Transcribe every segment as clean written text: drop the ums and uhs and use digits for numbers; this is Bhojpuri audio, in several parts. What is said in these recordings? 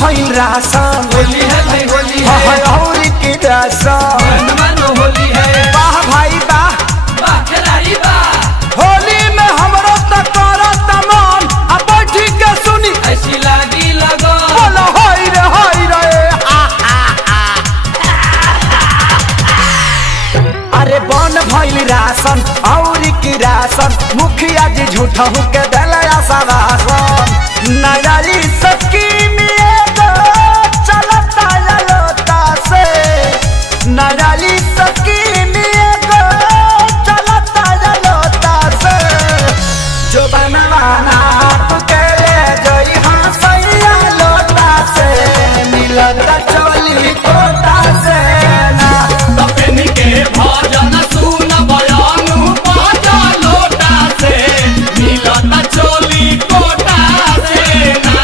भइल राशन होली है भाई होली है और की राशन मानो होली है वाह भाई वाह वाह खिलाड़ी वाह होली में हमरो त करत मन आ बैठी के सुनी ऐसी लागी लगो बोला होई रे अरे बन भइल राशन और की राशन मुखिया जी झूठा के दिल आश्वासन नया स्कीम चलता ललोता से नया स्कीम चलता ललोता से जो बनवाना के ले जई हाँ सैया लोटा से मिलता चोली कोटा से ना तपनी के भजन सुन बयानु पाजा लोटा से मिलता चोली कोटा से ना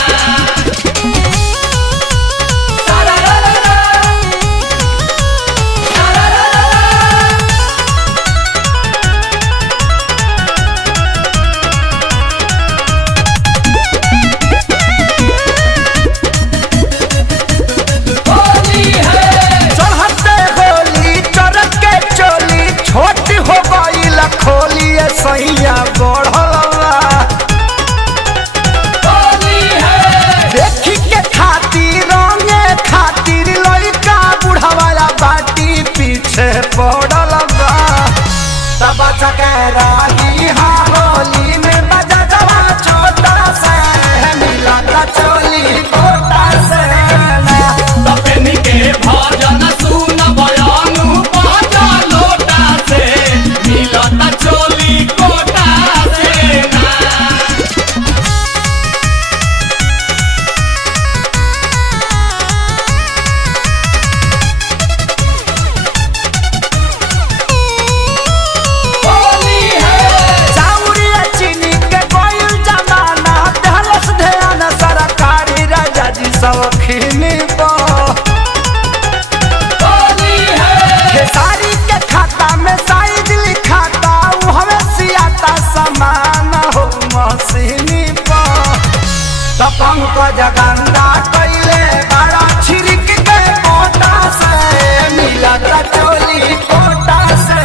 होली है चढ़ते होली चरक के चोली छोटी हो गई खोली सैया बढ़लवा होली है देखी के खातिर रंगे खातिर लड़का बुढ़ावाला बाटी पीछे पड़लवा तब चकराही हाँ होली में बजा जवा छोटा से मिलता चोली कोटा से तपनी के भजन सुन बयानु पाजा लोटा से मिलता चोली कोटा से ना होली है चाउरिया चीनी के कोयल जमाना दहलस ध्यान सरकारी राजा जी सौखीनी होली है खेसारी के खाता में साइज लिखाता उ हमें सियाता समान हो मशीनी तपंग को जगंदा कैले बड़ा छिड़क के कोटा से मिलता चोली कोटा से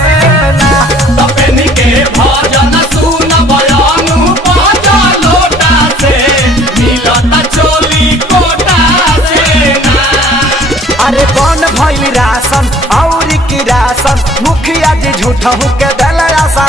ना तपनी के भजन सुन बयानु पाजा लोटा से मिलता चोली कोटा से ना अरे कौन भइल राशन और की राशन मुखिया जी झूठा के दिल आशा